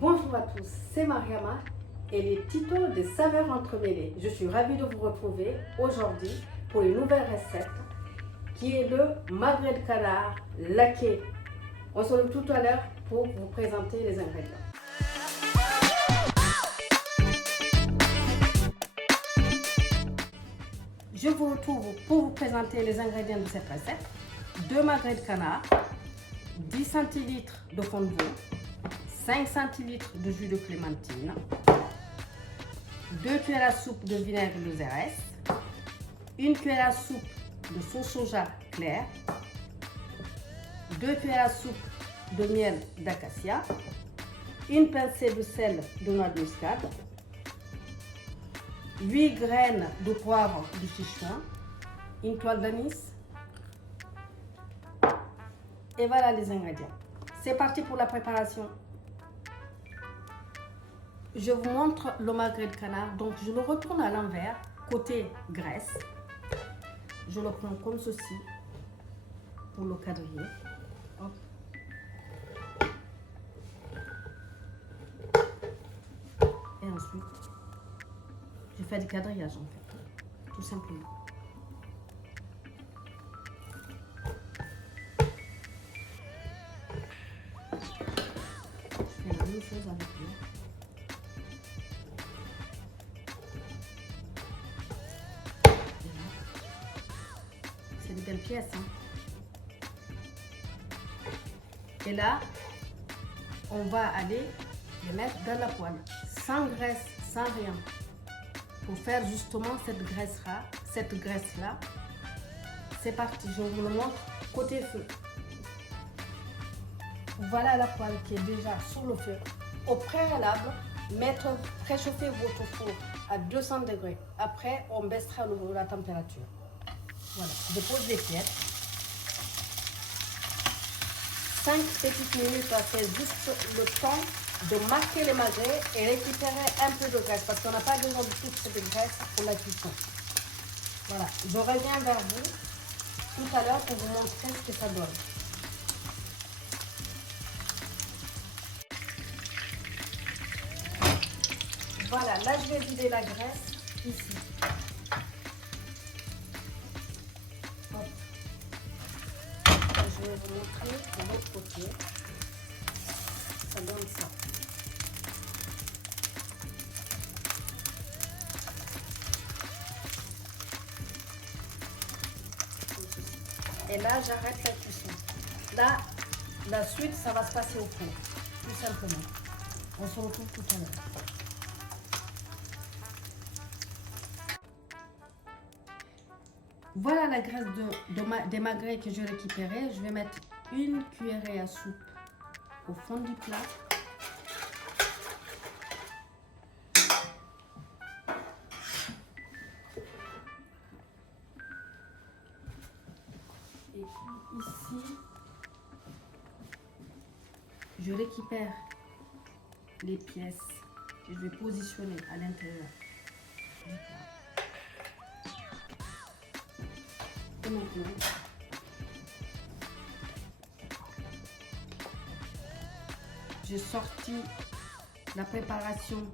Bonjour à tous, c'est Mariama et les tutos des saveurs entremêlées. Je suis ravie de vous retrouver aujourd'hui pour une nouvelle recette qui est le magret de canard laqué. On se retrouve tout à l'heure pour vous présenter les ingrédients. Je vous retrouve pour vous présenter les ingrédients de cette recette. 2 magrets de canard, 10 centilitres de fond de veau, 5 centilitres de jus de clémentine, 2 cuillères à soupe de vinaigre de xérès, 1 cuillère à soupe de sauce soja claire, 2 cuillères à soupe de miel d'acacia, une pincée de sel de noix de muscade, 8 graines de poivre de Sichuan, une toile d'anis. Et voilà les ingrédients. C'est parti pour la préparation. Je vous montre le magret de canard. Donc je le retourne à l'envers, côté graisse. Je le prends comme ceci pour le quadriller. Hop. Et ensuite, je fais du quadrillage en fait, tout simplement. Je fais la même chose avec lui. C'est des belles pièces. Hein. Et là, on va aller les mettre dans la poêle, sans graisse, sans rien. Pour faire justement cette graisse-là. C'est parti, je vous le montre côté feu. Voilà la poêle qui est déjà sur le feu. Au préalable, préchauffer votre four à 200 degrés. Après, on baissera la température. Voilà, je pose les pièces. 5 petites minutes, c'est juste le temps de marquer les magrets et récupérer un peu de graisse parce qu'on n'a pas besoin de toute cette graisse pour la cuisson. Voilà, je reviens vers vous tout à l'heure pour vous montrer ce que ça donne. Voilà, là je vais vider la graisse ici. Hop. Je vais vous montrer de l'autre côté. Ça donne ça. Et là, j'arrête la cuisson. Là, la suite, ça va se passer au four, tout simplement. On se retrouve tout à l'heure. Voilà la graisse des magrets que j'ai récupéré. Je vais mettre une cuillerée à soupe au fond du plat. Et puis ici, je récupère les pièces que je vais positionner à l'intérieur du plat. Et maintenant, j'ai sorti la préparation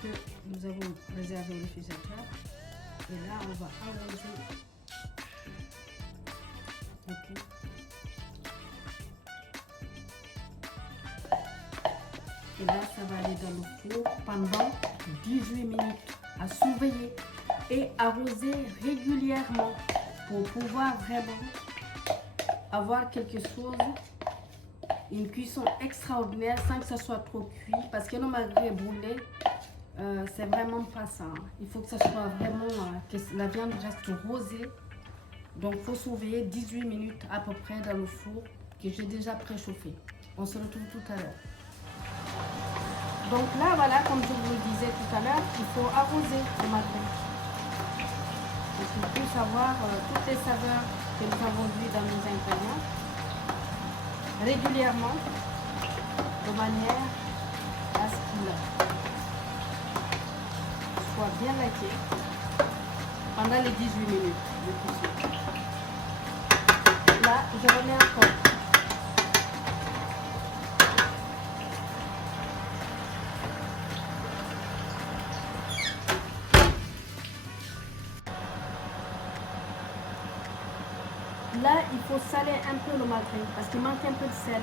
que nous avons réservée au réfrigérateur. Et là, on va arroser le tout. Et là, ça va aller dans le four pendant 18 minutes à surveiller et arroser régulièrement pour pouvoir vraiment avoir quelque chose, une cuisson extraordinaire sans que ça soit trop cuit parce que le magret brûlé, c'est vraiment pas ça. Il faut que ça soit vraiment, que la viande reste rosée. Donc il faut surveiller 18 minutes à peu près dans le four que j'ai déjà préchauffé. On se retrouve tout à l'heure. Donc là, voilà, comme je vous le disais tout à l'heure, il faut arroser le magret. Pour qu'il puisse avoir toutes les saveurs que nous avons vues dans nos ingrédients régulièrement, de manière à ce qu'il soit bien laqué pendant les 18 minutes de cuisson. Là, je remets encore. faut saler un peu le magret parce qu'il manque un peu de sel.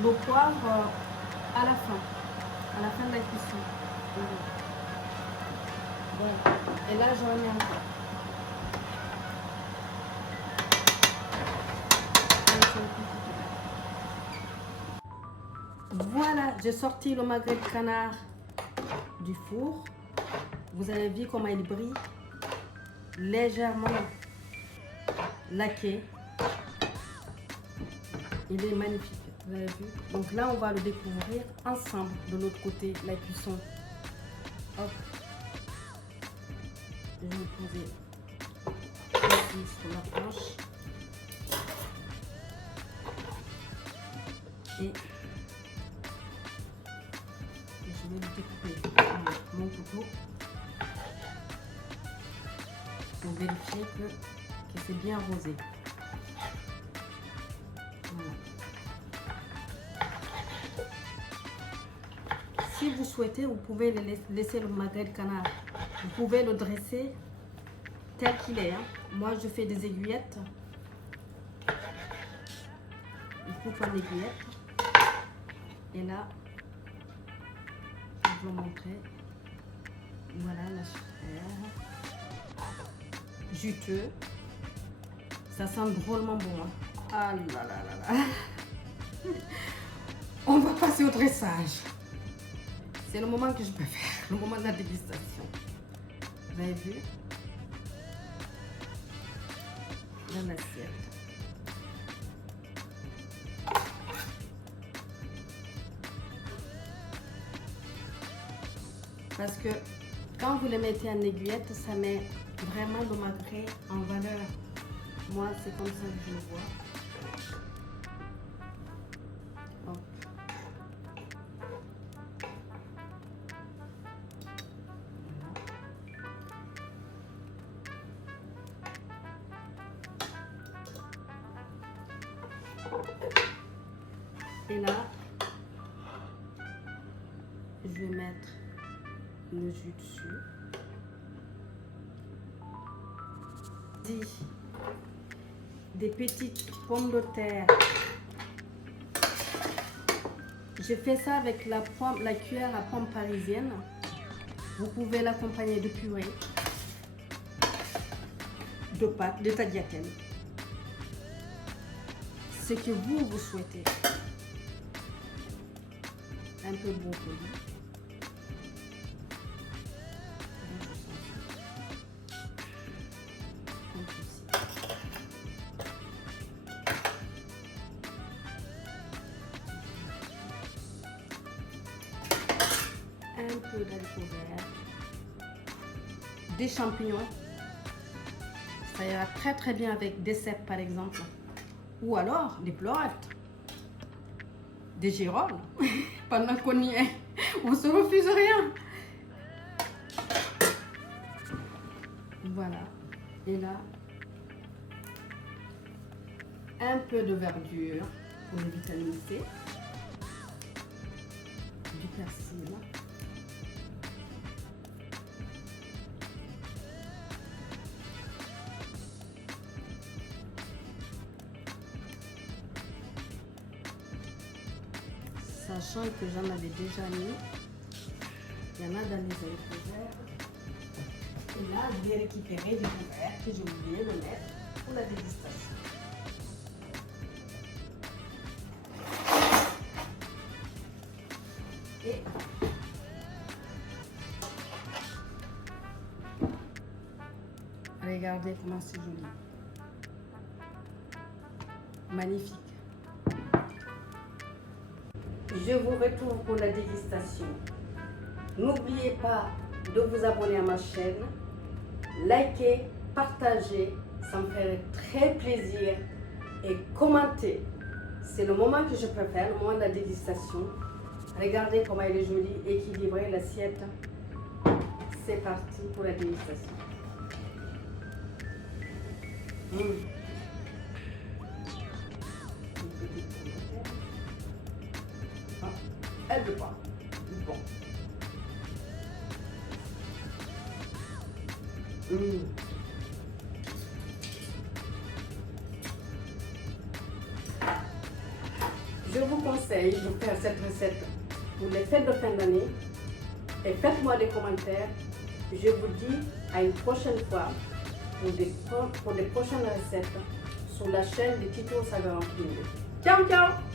Le poivre à la fin de la cuisson. Bon, et là je remets encore. Voilà, j'ai sorti le magret de canard du four. Vous avez vu comment il brille, légèrement laqué. Il est magnifique, vous avez vu. Donc là, on va le découvrir ensemble de l'autre côté, la cuisson. Hop. Je vais le poser ici sur la planche. Et je vais le découper avec mon couteau pour vérifier que c'est bien arrosé. Voilà. Si vous souhaitez, vous pouvez laisser le magret de canard. Vous pouvez le dresser tel qu'il est. Hein. Moi, je fais des aiguillettes. Il faut faire l'aiguillette. Et là, je vais vous montrer. Voilà la chair. Juteux. Ça sent drôlement bon. Hein. Ah là là là là. On va passer au dressage. C'est le moment que je préfère, le moment de la dégustation. Vous avez vu? Dans l'assiette. Parce que quand vous le mettez en aiguillette, ça met vraiment le magret en valeur. Moi, c'est comme ça que je le vois. Hop. Et là, je vais mettre le jus dessus. Des petites pommes de terre. J'ai fait ça avec la cuillère à pomme parisienne. Vous pouvez l'accompagner de purée, de pâtes, de tagliatelle. Ce que vous souhaitez. Un peu de brocoli. Un peu d'haricots verts, des champignons, ça ira très très bien avec des cèpes par exemple, ou alors des pleurettes, des girolles, pendant qu'on y est, on se refuse rien. Voilà, et là, un peu de verdure pour les vitamines C, du persil. Sachant que j'en avais déjà mis, il y en a dans les haricots verts. Et là, je vais récupérer des couverts que j'ai oublié de mettre pour la dégustation. Et regardez comment c'est joli. Magnifique. Je vous retrouve pour la dégustation. N'oubliez pas de vous abonner à ma chaîne, likez, partagez, ça me ferait très plaisir, et commentez. C'est le moment que je préfère, le moment de la dégustation. Regardez comment elle est jolie, équilibrée l'assiette. C'est parti pour la dégustation. Elle veut pas. Bon. je vous conseille de faire cette recette pour les fêtes de fin d'année et faites-moi des commentaires. Je vous dis à une prochaine fois pour des prochaines recettes sur la chaîne de Tito Saveur en Cuisine. Ciao, ciao!